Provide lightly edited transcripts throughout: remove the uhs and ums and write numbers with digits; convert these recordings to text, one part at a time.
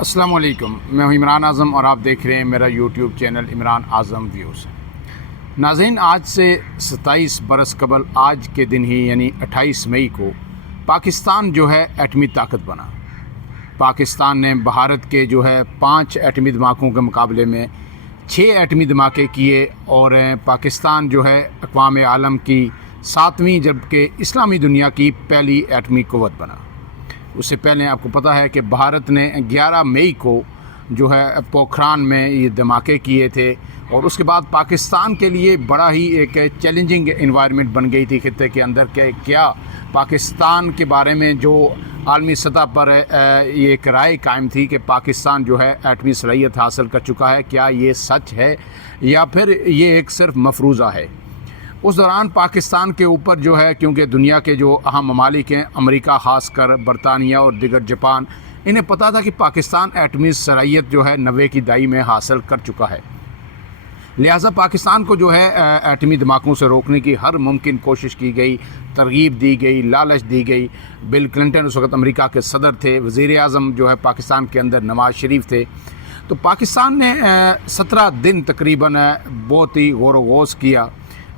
السلام علیکم، میں ہوں عمران اعظم اور آپ دیکھ رہے ہیں میرا یوٹیوب چینل عمران اعظم ویوز۔ ناظرین، آج سے 27 برس قبل آج کے دن ہی یعنی 28 مئی کو پاکستان جو ہے ایٹمی طاقت بنا۔ پاکستان نے بھارت کے جو ہے 5 ایٹمی دھماکوں کے مقابلے میں 6 ایٹمی دھماکے کیے اور پاکستان جو ہے اقوام عالم کی 7ویں جبکہ اسلامی دنیا کی پہلی ایٹمی قوت بنا۔ اس سے پہلے آپ کو پتہ ہے کہ بھارت نے 11 مئی کو جو ہے پوکھران میں یہ دھماکے کیے تھے اور اس کے بعد پاکستان کے لیے بڑا ہی ایک چیلنجنگ انوائرمنٹ بن گئی تھی خطے کے اندر کہ کیا پاکستان کے بارے میں جو عالمی سطح پر یہ ایک رائے قائم تھی کہ پاکستان جو ہے ایٹمی صلاحیت حاصل کر چکا ہے، کیا یہ سچ ہے یا پھر یہ ایک صرف مفروضہ ہے۔ اس دوران پاکستان کے اوپر جو ہے کیونکہ دنیا کے جو اہم ممالک ہیں، امریکہ خاص کر، برطانیہ اور دیگر جاپان، انہیں پتہ تھا کہ پاکستان ایٹمی صلاحیت جو ہے 90 کی دہائی میں حاصل کر چکا ہے، لہٰذا پاکستان کو جو ہے ایٹمی دھماکوں سے روکنے کی ہر ممکن کوشش کی گئی، ترغیب دی گئی، لالچ دی گئی۔ بل کلنٹن اس وقت امریکہ کے صدر تھے، وزیر اعظم جو ہے پاکستان کے اندر نواز شریف تھے۔ تو پاکستان نے 17 دن تقریباً بہت ہی غور و خوض کیا۔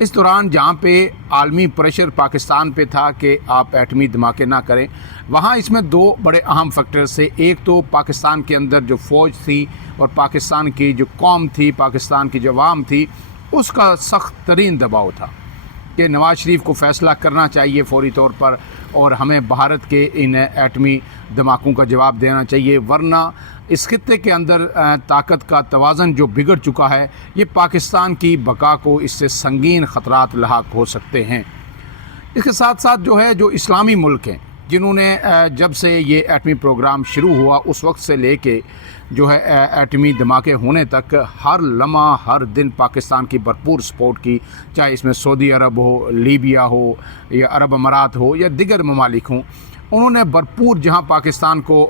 اس دوران جہاں پہ عالمی پریشر پاکستان پہ تھا کہ آپ ایٹمی دھماکے نہ کریں، وہاں اس میں 2 بڑے اہم فیکٹرز تھے۔ ایک تو پاکستان کے اندر جو فوج تھی اور پاکستان کی جو قوم تھی، پاکستان کی جو عوام تھی، اس کا سخت ترین دباؤ تھا کہ نواز شریف کو فیصلہ کرنا چاہیے فوری طور پر اور ہمیں بھارت کے ان ایٹمی دھماکوں کا جواب دینا چاہیے، ورنہ اس خطے کے اندر طاقت کا توازن جو بگڑ چکا ہے، یہ پاکستان کی بقا کو اس سے سنگین خطرات لاحق ہو سکتے ہیں۔ اس کے ساتھ ساتھ جو اسلامی ملک ہیں جنہوں نے جب سے یہ ایٹمی پروگرام شروع ہوا اس وقت سے لے کے جو ہے ایٹمی دھماکے ہونے تک ہر لمحہ ہر دن پاکستان کی بھرپور سپورٹ کی، چاہے اس میں سعودی عرب ہو، لیبیا ہو یا عرب امارات ہو یا دیگر ممالک ہوں، انہوں نے بھرپور جہاں پاکستان کو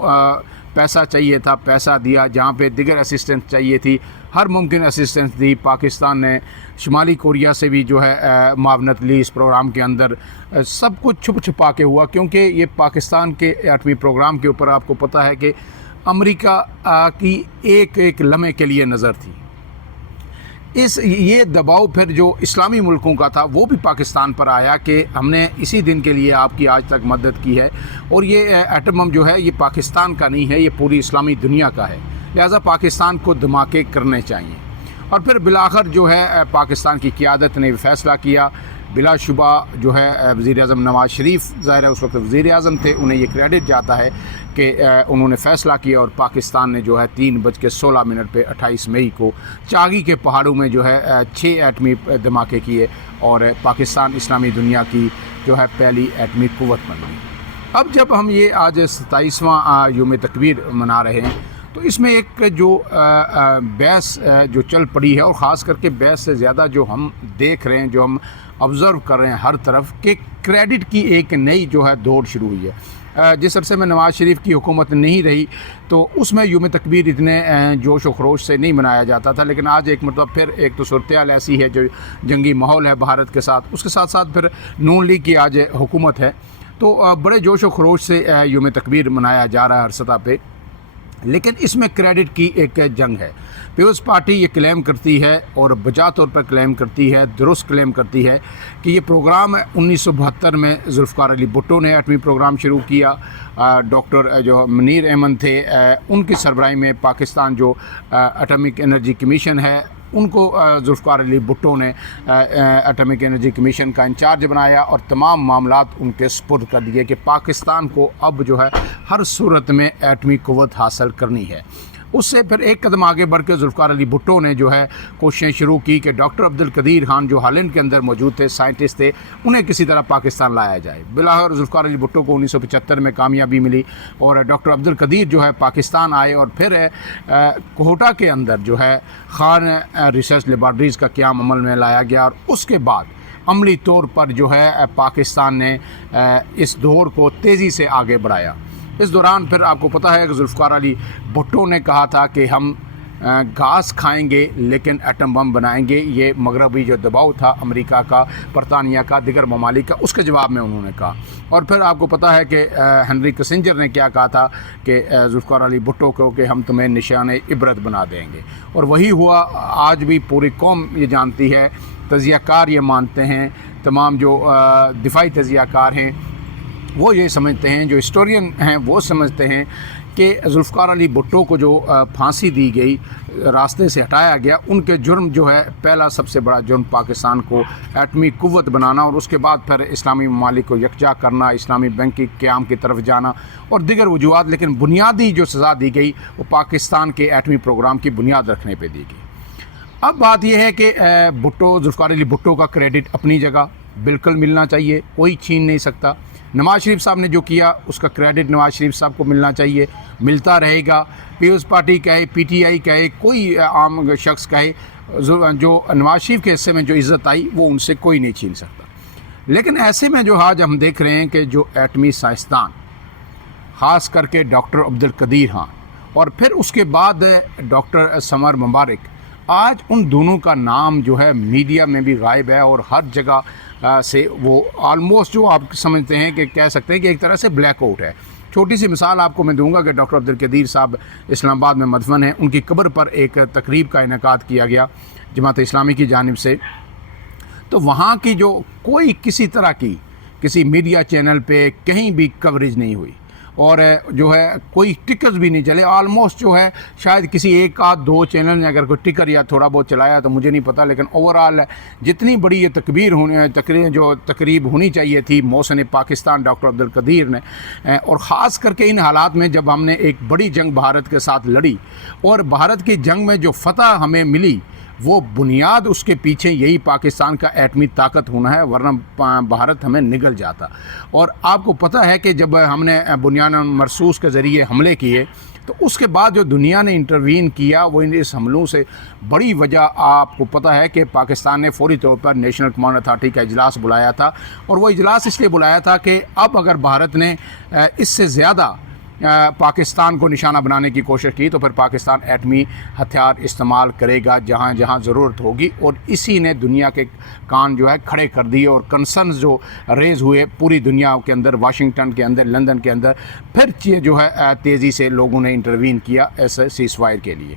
پیسہ چاہیے تھا پیسہ دیا، جہاں پہ دیگر اسسٹنس چاہیے تھی ہر ممکن اسسٹنس دی۔ پاکستان نے شمالی کوریا سے بھی جو ہے معاونت لی اس پروگرام کے اندر، سب کچھ چھپ چھپا کے ہوا کیونکہ یہ پاکستان کے ایٹمی پروگرام کے اوپر آپ کو پتہ ہے کہ امریکہ کی ایک لمحے کے لیے نظر تھی۔ یہ دباؤ پھر جو اسلامی ملکوں کا تھا وہ بھی پاکستان پر آیا کہ ہم نے اسی دن کے لیے آپ کی آج تک مدد کی ہے اور یہ ایٹم بم جو ہے یہ پاکستان کا نہیں ہے، یہ پوری اسلامی دنیا کا ہے، لہٰذا پاکستان کو دھماکے کرنے چاہیے۔ اور پھر بالآخر جو ہے پاکستان کی قیادت نے فیصلہ کیا، بلا شبہ جو ہے وزیر اعظم نواز شریف، ظاہر ہے اس وقت وزیر اعظم تھے، انہیں یہ کریڈٹ جاتا ہے کہ انہوں نے فیصلہ کیا اور پاکستان نے جو ہے 3:16 پہ 28 مئی کو چاگی کے پہاڑوں میں جو ہے 6 ایٹمی دھماکے کیے اور پاکستان اسلامی دنیا کی جو ہے پہلی ایٹمی قوت بن گئی۔ اب جب ہم یہ آج 27واں یوم تکبیر منا رہے ہیں تو اس میں ایک جو بحث جو چل پڑی ہے اور خاص کر کے بحث سے زیادہ جو ہم دیکھ رہے ہیں، جو ہم آبزرو کر رہے ہیں ہر طرف، کہ کریڈٹ کی ایک نئی جو ہے دوڑ شروع ہوئی ہے۔ جس عرصے میں نواز شریف کی حکومت نہیں رہی تو اس میں یوم تکبیر اتنے جوش و خروش سے نہیں منایا جاتا تھا، لیکن آج ایک مرتبہ پھر ایک تو صورتحال ایسی ہے جو جنگی ماحول ہے بھارت کے ساتھ، اس کے ساتھ ساتھ پھر نون لیگ کی آج حکومت ہے تو بڑے جوش و خروش سے یوم تکبیر منایا جا رہا ہے ہر سطح پہ، لیکن اس میں کریڈٹ کی ایک جنگ ہے۔ پیپلز پارٹی یہ کلیم کرتی ہے اور بجا طور پر کلیم کرتی ہے، درست کلیم کرتی ہے کہ یہ پروگرام 1972 میں ذوالفقار علی بھٹو نے ایٹمی پروگرام شروع کیا۔ ڈاکٹر جو منیر احمد تھے ان کی سربراہی میں پاکستان جو ایٹمک انرجی کمیشن ہے ان کو ذوالفقار علی بھٹو نے ایٹمک انرجی کمیشن کا انچارج بنایا اور تمام معاملات ان کے سپرد کر دیے کہ پاکستان کو اب جو ہے ہر صورت میں ایٹمی قوت حاصل کرنی ہے۔ اس سے پھر ایک قدم آگے بڑھ کے ذوالفقار علی بھٹو نے جو ہے کوششیں شروع کی کہ ڈاکٹر عبدالقدیر خان جو ہالینڈ کے اندر موجود تھے، سائنٹسٹ تھے، انہیں کسی طرح پاکستان لایا جائے۔ بالآخر ذوالفقار علی بھٹو کو 1975 میں کامیابی ملی اور ڈاکٹر عبدالقدیر جو ہے پاکستان آئے اور پھر کوہٹا کے اندر جو ہے خان ریسرچ لیبارٹریز کا قیام عمل میں لایا گیا اور اس کے بعد عملی طور پر جو ہے پاکستان نے اس دور کو تیزی سے آگے بڑھایا۔ اس دوران پھر آپ کو پتہ ہے کہ ذوالفقار علی بھٹو نے کہا تھا کہ ہم گھاس کھائیں گے لیکن ایٹم بم بنائیں گے. یہ مغربی جو دباؤ تھا امریکہ کا, برطانیہ کا, دیگر ممالک کا, اس کے جواب میں انہوں نے کہا. اور پھر آپ کو پتہ ہے کہ ہنری کسنجر نے کیا کہا تھا کہ ذوالفقار علی بھٹو کو کہ ہم تمہیں نشان عبرت بنا دیں گے, اور وہی ہوا. آج بھی پوری قوم یہ جانتی ہے, تجزیہ کار یہ مانتے ہیں, تمام جو دفاعی تجزیہ کار ہیں وہ یہ سمجھتے ہیں, جو ہسٹورین ہیں وہ سمجھتے ہیں کہ ذوالفقار علی بھٹو کو جو پھانسی دی گئی, راستے سے ہٹایا گیا, ان کے جرم جو ہے پہلا سب سے بڑا جرم پاکستان کو ایٹمی قوت بنانا, اور اس کے بعد پھر اسلامی ممالک کو یکجا کرنا, اسلامی بینک کی قیام کی طرف جانا اور دیگر وجوہات. لیکن بنیادی جو سزا دی گئی وہ پاکستان کے ایٹمی پروگرام کی بنیاد رکھنے پہ دی گئی. اب بات یہ ہے کہ ذوالفقار علی بھٹو کا کریڈٹ اپنی جگہ بالکل ملنا چاہیے, کوئی چھین نہیں سکتا. نواز شریف صاحب نے جو کیا اس کا کریڈٹ نواز شریف صاحب کو ملنا چاہیے, ملتا رہے گا. پیپلز پارٹی کہے, پی ٹی آئی کہے, کوئی عام شخص کہے, جو نواز شریف کے حصے میں جو عزت آئی وہ ان سے کوئی نہیں چھین سکتا. لیکن ایسے میں جو آج ہم دیکھ رہے ہیں کہ جو ایٹمی سائنسدان, خاص کر کے ڈاکٹر عبدالقدیر خان اور پھر اس کے بعد ڈاکٹر سمر مبارک, آج ان دونوں کا نام جو ہے میڈیا میں بھی غائب ہے, اور ہر جگہ سے وہ آلموسٹ جو آپ سمجھتے ہیں کہ کہہ سکتے ہیں کہ ایک طرح سے بلیک آؤٹ ہے. چھوٹی سی مثال آپ کو میں دوں گا کہ ڈاکٹر عبدالقدیر صاحب اسلام آباد میں مدفن ہیں. ان کی قبر پر ایک تقریب کا انعقاد کیا گیا جماعت اسلامی کی جانب سے, تو وہاں کی جو کوئی کسی طرح کی کسی میڈیا چینل پہ کہیں بھی کوریج نہیں ہوئی, اور جو ہے کوئی ٹکرز بھی نہیں چلے. آلموسٹ جو ہے شاید کسی ایک آدھ دو چینل نے اگر کوئی ٹکر یا تھوڑا بہت چلایا تو مجھے نہیں پتہ, لیکن اوورآل جتنی بڑی یہ تقریب ہونی چاہیے تھی محسن پاکستان ڈاکٹر عبدالقدیر نے, اور خاص کر کے ان حالات میں جب ہم نے ایک بڑی جنگ بھارت کے ساتھ لڑی اور بھارت کی جنگ میں جو فتح ہمیں ملی وہ بنیاد اس کے پیچھے یہی پاکستان کا ایٹمی طاقت ہونا ہے, ورنہ بھارت ہمیں نگل جاتا. اور آپ کو پتہ ہے کہ جب ہم نے بنیان مرصوص کے ذریعے حملے کیے تو اس کے بعد جو دنیا نے انٹروین کیا وہ اس حملوں سے بڑی وجہ آپ کو پتہ ہے کہ پاکستان نے فوری طور پر نیشنل کمانڈ اتھارٹی کا اجلاس بلایا تھا, اور وہ اجلاس اس لیے بلایا تھا کہ اب اگر بھارت نے اس سے زیادہ پاکستان کو نشانہ بنانے کی کوشش کی تو پھر پاکستان ایٹمی ہتھیار استعمال کرے گا جہاں جہاں ضرورت ہوگی. اور اسی نے دنیا کے کان جو ہے کھڑے کر دیے, اور کنسرنز جو ریز ہوئے پوری دنیا کے اندر, واشنگٹن کے اندر, لندن کے اندر, پھر جو ہے تیزی سے لوگوں نے انٹروین کیا ایسے سیز فائر کے لیے.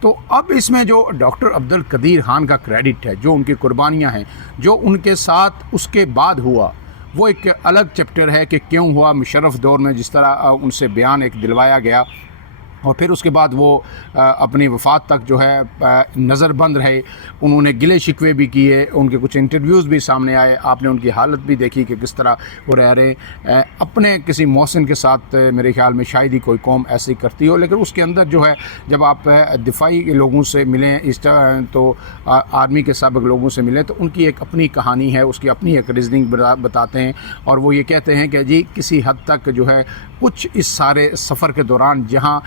تو اب اس میں جو ڈاکٹر عبدالقدیر خان کا کریڈٹ ہے, جو ان کی قربانیاں ہیں, جو ان کے ساتھ اس کے بعد ہوا, وہ ایک الگ چیپٹر ہے کہ کیوں ہوا. مشرف دور میں جس طرح ان سے بیان ایک دلوایا گیا, اور پھر اس کے بعد وہ اپنی وفات تک جو ہے نظر بند رہے. انہوں نے گلے شکوے بھی کیے, ان کے کچھ انٹرویوز بھی سامنے آئے, آپ نے ان کی حالت بھی دیکھی کہ کس طرح وہ رہ رہے ہیں. اپنے کسی محسن کے ساتھ میرے خیال میں شاید ہی کوئی قوم ایسی کرتی ہو, لیکن اس کے اندر جو ہے جب آپ دفاعی لوگوں سے ملیں تو آرمی کے سابق لوگوں سے ملیں تو ان کی ایک اپنی کہانی ہے, اس کی اپنی ایک ریزننگ بتاتے ہیں, اور وہ یہ کہتے ہیں کہ جی کسی حد تک جو ہے کچھ اس سارے سفر کے دوران جہاں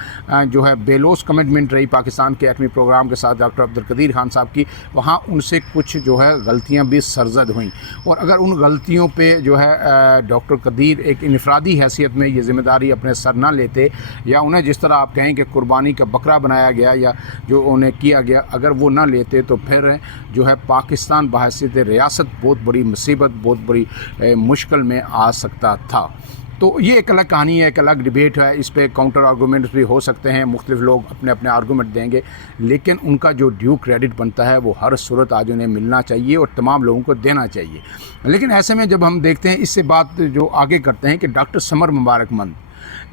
جو ہے بے لوث کمٹمنٹ رہی پاکستان کے ایٹمی پروگرام کے ساتھ ڈاکٹر عبدالقدیر خان صاحب کی, وہاں ان سے کچھ جو ہے غلطیاں بھی سرزد ہوئیں. اور اگر ان غلطیوں پہ جو ہے ڈاکٹر قدیر ایک انفرادی حیثیت میں یہ ذمہ داری اپنے سر نہ لیتے, یا انہیں جس طرح آپ کہیں کہ قربانی کا بکرا بنایا گیا یا جو انہیں کیا گیا, اگر وہ نہ لیتے تو پھر جو ہے پاکستان بحیثیت ریاست بہت بڑی مصیبت, بہت بڑی مشکل میں آ سکتا تھا. تو یہ ایک الگ کہانی ہے, ایک الگ ڈیبیٹ ہے, اس پہ کاؤنٹر آرگومنٹس بھی ہو سکتے ہیں, مختلف لوگ اپنے اپنے آرگومنٹ دیں گے, لیکن ان کا جو ڈیو کریڈٹ بنتا ہے وہ ہر صورت آج انہیں ملنا چاہیے اور تمام لوگوں کو دینا چاہیے. لیکن ایسے میں جب ہم دیکھتے ہیں, اس سے بات جو آگے کرتے ہیں کہ ڈاکٹر سمر مبارک مند,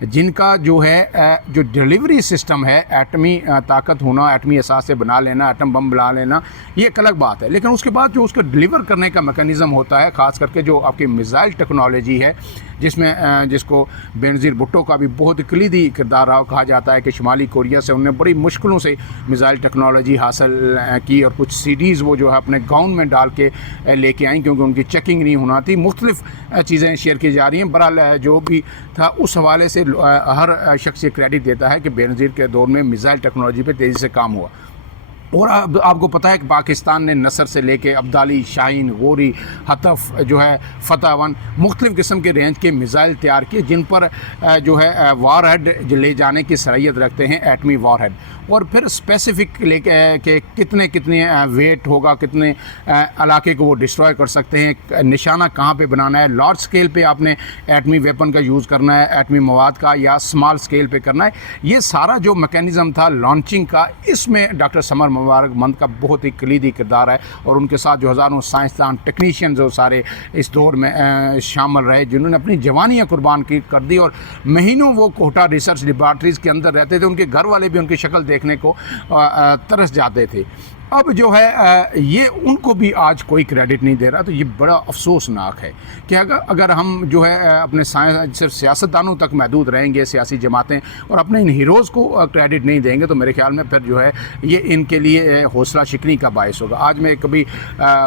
جن کا جو ہے جو ڈیلیوری سسٹم ہے, ایٹمی طاقت ہونا, ایٹمی اثاثے بنا لینا, ایٹم بم بنا لینا, یہ ایک الگ بات ہے, لیکن اس کے بعد جو اس کا ڈیلیور کرنے کا میکانزم ہوتا ہے, خاص کر کے جو آپ کی میزائل ٹیکنالوجی ہے, جس کو بینظیر بھٹو کا بھی بہت کلیدی کردار رہا, کہا جاتا ہے کہ شمالی کوریا سے انہوں نے بڑی مشکلوں سے میزائل ٹیکنالوجی حاصل کی, اور کچھ سیڈیز وہ جو ہے اپنے گاؤن میں ڈال کے لے کے آئیں کیونکہ ان کی چیکنگ نہیں ہونا تھی. مختلف چیزیں شیئر کی جا رہی ہیں. بہرحال جو بھی تھا اس حوالے سے ہر شخص یہ کریڈٹ دیتا ہے کہ بینظیر کے دور میں میزائل ٹیکنالوجی پہ تیزی سے کام ہوا. اور اب آپ کو پتہ ہے کہ پاکستان نے نصر سے لے کے ابدالی، شاہین، غوری، ہتف جو ہے فتح 1 مختلف قسم کے رینج کے میزائل تیار کیے جن پر جو ہے وار ہیڈ لے جانے کی صلاحیت رکھتے ہیں، ایٹمی وار ہیڈ، اور پھر اسپیسیفک لے کے کہ کتنے ویٹ ہوگا، کتنے علاقے کو وہ ڈسٹروائے کر سکتے ہیں، نشانہ کہاں پہ بنانا ہے، لارج سکیل پہ آپ نے ایٹمی ویپن کا یوز کرنا ہے، ایٹمی مواد کا، یا اسمال سکیل پہ کرنا ہے، یہ سارا جو میکینزم تھا لانچنگ کا، اس میں ڈاکٹر سمر مبارک مند کا بہت ہی کلیدی کردار ہے، اور ان کے ساتھ جو ہزاروں سائنسدان، ٹیکنیشین جو سارے اس دور میں شامل رہے، جنہوں نے اپنی جوانیاں قربان کر دی، اور مہینوں وہ کوہٹا ریسرچ لیبارٹریز کے اندر رہتے تھے، ان کے گھر والے بھی ان کی شکل دیکھنے کو ترس جاتے تھے۔ اب جو ہے یہ ان کو بھی آج کوئی کریڈٹ نہیں دے رہا، تو یہ بڑا افسوسناک ہے کہ اگر ہم جو ہے اپنے صرف سیاستدانوں تک محدود رہیں گے، سیاسی جماعتیں، اور اپنے ان ہیروز کو کریڈٹ نہیں دیں گے، تو میرے خیال میں پھر جو ہے یہ ان کے لیے حوصلہ شکنی کا باعث ہوگا۔ آج میں کبھی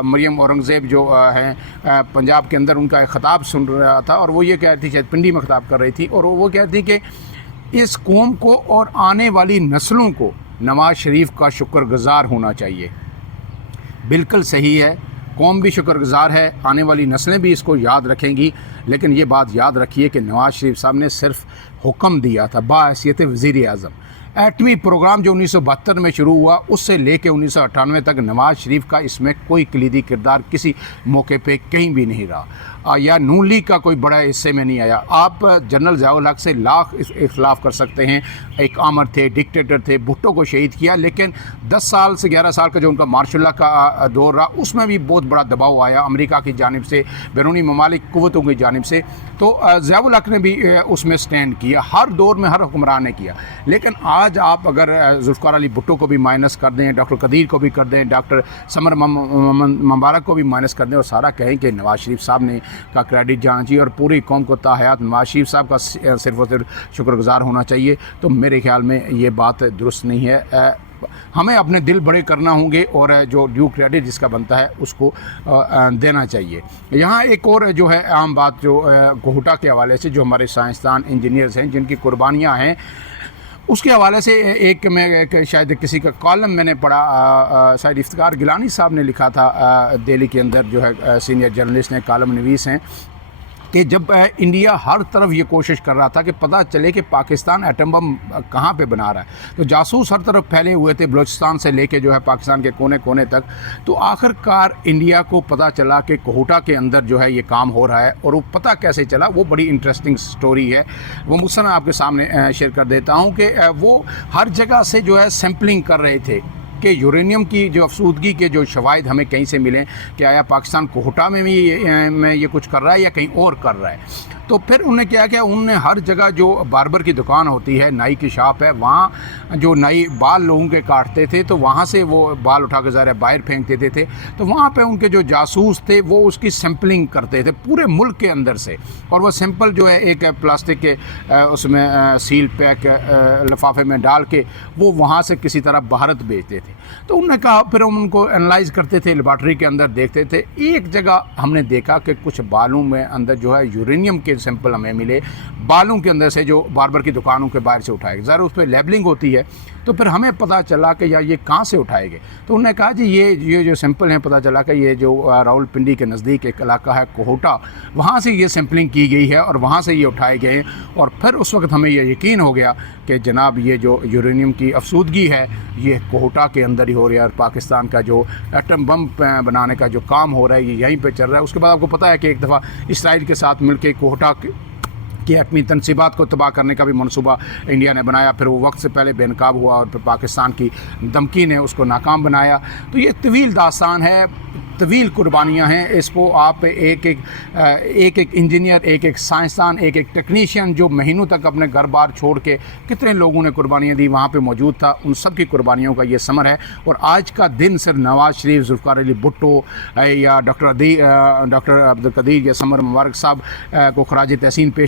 مریم اورنگزیب جو ہیں پنجاب کے اندر، ان کا ایک خطاب سن رہا تھا، اور وہ یہ کہہ رہی تھی، شاید پنڈی میں خطاب کر رہی تھی، اور وہ کہہ رہی تھی کہ اس قوم کو اور آنے والی نسلوں کو نواز شریف کا شکر گزار ہونا چاہیے۔ بالکل صحیح ہے، قوم بھی شکر گزار ہے، آنے والی نسلیں بھی اس کو یاد رکھیں گی، لیکن یہ بات یاد رکھیے کہ نواز شریف صاحب نے صرف حکم دیا تھا بحیثیت وزیر اعظم۔ ایٹمی پروگرام جو 1972 میں شروع ہوا، اس سے لے کے 1998 تک نواز شریف کا اس میں کوئی کلیدی کردار کسی موقع پہ کہیں بھی نہیں رہا، یا نون لیگ کا کوئی بڑا حصے میں نہیں آیا۔ آپ جنرل ضیاء الحق سے لاکھ اختلاف کر سکتے ہیں، ایک آمر تھے، ڈکٹیٹر تھے، بھٹو کو شہید کیا، لیکن 10 سال سے 11 سال کا جو ان کا مارشل لا کا دور رہا، اس میں بھی بہت بڑا دباؤ آیا امریکہ کی جانب سے، بیرونی ممالک قوتوں کی جانب سے، تو ضیاء الحق نے بھی اس میں سٹینڈ کیا، ہر دور میں ہر حکمران نے کیا۔ لیکن آج آپ اگر ذوالفقار علی بھٹو کو بھی مائنس کر دیں، ڈاکٹر قدیر کو بھی کر دیں، ڈاکٹر سمر مبارک کو بھی مائنس کر دیں، اور سارا کہیں کہ نواز شریف صاحب نے کا کریڈٹ جانا چاہیے اور پوری قوم کو تا حیات نواز شریف صاحب کا صرف و صرف شکر گزار ہونا چاہیے، تو میرے خیال میں یہ بات درست نہیں ہے۔ ہمیں اپنے دل بڑے کرنا ہوں گے، اور جو ڈیو کریڈٹ جس کا بنتا ہے اس کو دینا چاہیے۔ یہاں ایک اور جو ہے عام بات جو کوہٹا کے حوالے سے، جو ہمارے سائنسدان، انجینئرز ہیں، جن کی قربانیاں ہیں، اس کے حوالے سے ایک شاید کسی کا کالم میں نے پڑھا، شاید افتخار گیلانی صاحب نے لکھا تھا، دہلی کے اندر جو ہے سینئر جرنلسٹ ہیں، کالم نویس ہیں، کہ جب انڈیا ہر طرف یہ کوشش کر رہا تھا کہ پتہ چلے کہ پاکستان ایٹم بم کہاں پہ بنا رہا ہے، تو جاسوس ہر طرف پھیلے ہوئے تھے، بلوچستان سے لے کے جو ہے پاکستان کے کونے کونے تک، تو آخر کار انڈیا کو پتہ چلا کہ کوہٹا کے اندر جو ہے یہ کام ہو رہا ہے، اور وہ پتہ کیسے چلا، وہ بڑی انٹرسٹنگ سٹوری ہے، وہ مختصراً آپ کے سامنے شیئر کر دیتا ہوں کہ وہ ہر جگہ سے جو ہے سیمپلنگ کر رہے تھے کہ یورینیم کی جو افسودگی کے جو شواہد ہمیں کہیں سے ملیں، کہ آیا پاکستان کوہٹا میں بھی یہ کچھ کر رہا ہے یا کہیں اور کر رہا ہے۔ تو پھر انہوں نے کیا کیا، انہوں نے ہر جگہ جو باربر کی دکان ہوتی ہے، نائی کی شاپ ہے، وہاں جو نائی بال لوگوں کے کاٹتے تھے، تو وہاں سے وہ بال اٹھا کے ظاہر ہے باہر پھینک دیتے تھے، تو وہاں پہ ان کے جو جاسوس تھے وہ اس کی سیمپلنگ کرتے تھے پورے ملک کے اندر سے، اور وہ سیمپل جو ہے ایک پلاسٹک کے اس میں سیل پیک لفافے میں ڈال کے وہ وہاں سے کسی طرح بھارت بھیجتے تھے۔ تو انہوں نے کہا، پھر ہم ان کو انالائز کرتے تھے، لیبارٹری کے اندر دیکھتے تھے، ایک جگہ ہم نے دیکھا کہ کچھ بالوں میں اندر جو ہے یورینیم کے سیمپل ہمیں ملے، بالوں کے اندر سے جو باربر کی دکانوں کے باہر سے اٹھائے گئے، ظاہر اس پہ لیبلنگ ہوتی ہے، تو پھر ہمیں پتہ چلا کہ یہ کہاں سے اٹھائے گئے، تو انہوں نے کہا جی یہ جو سیمپل ہیں، پتہ چلا کہ یہ جو راول پنڈی کے نزدیک ایک علاقہ ہے کوہٹا، وہاں سے یہ سیمپلنگ کی گئی ہے اور وہاں سے یہ اٹھائے گئے ہیں، اور پھر اس وقت ہمیں یہ یقین ہو گیا کہ جناب یہ جو یورینیم کی افسودگی ہے یہ کوہٹا کے اندر ہی ہو رہی ہے، اور پاکستان کا جو ایٹم بم بنانے کا جو کام ہو رہا ہے یہ یہیں پہ چل رہا ہے۔ اس کے بعد آپ کو پتہ ہے کہ ایک دفعہ اسرائیل کے ساتھ مل کے کوہٹا کی ایٹمی تنصیبات کو تباہ کرنے کا بھی منصوبہ انڈیا نے بنایا، پھر وہ وقت سے پہلے بے نقاب ہوا، اور پھر پاکستان کی دھمکی نے اس کو ناکام بنایا۔ تو یہ طویل داستان ہے، طویل قربانیاں ہیں، اس کو آپ ایک انجینئر، ایک سائنسدان، ایک ٹیکنیشین جو مہینوں تک اپنے گھر بار چھوڑ کے کتنے لوگوں نے قربانیاں دی وہاں پہ موجود تھا، ان سب کی قربانیوں کا یہ ثمر ہے۔ اور آج کا دن صرف نواز شریف، ذوالفقار علی بھٹو یا ڈاکٹر عبدالقدیر یا سمر مبارک صاحب کو خراج تحسین پیش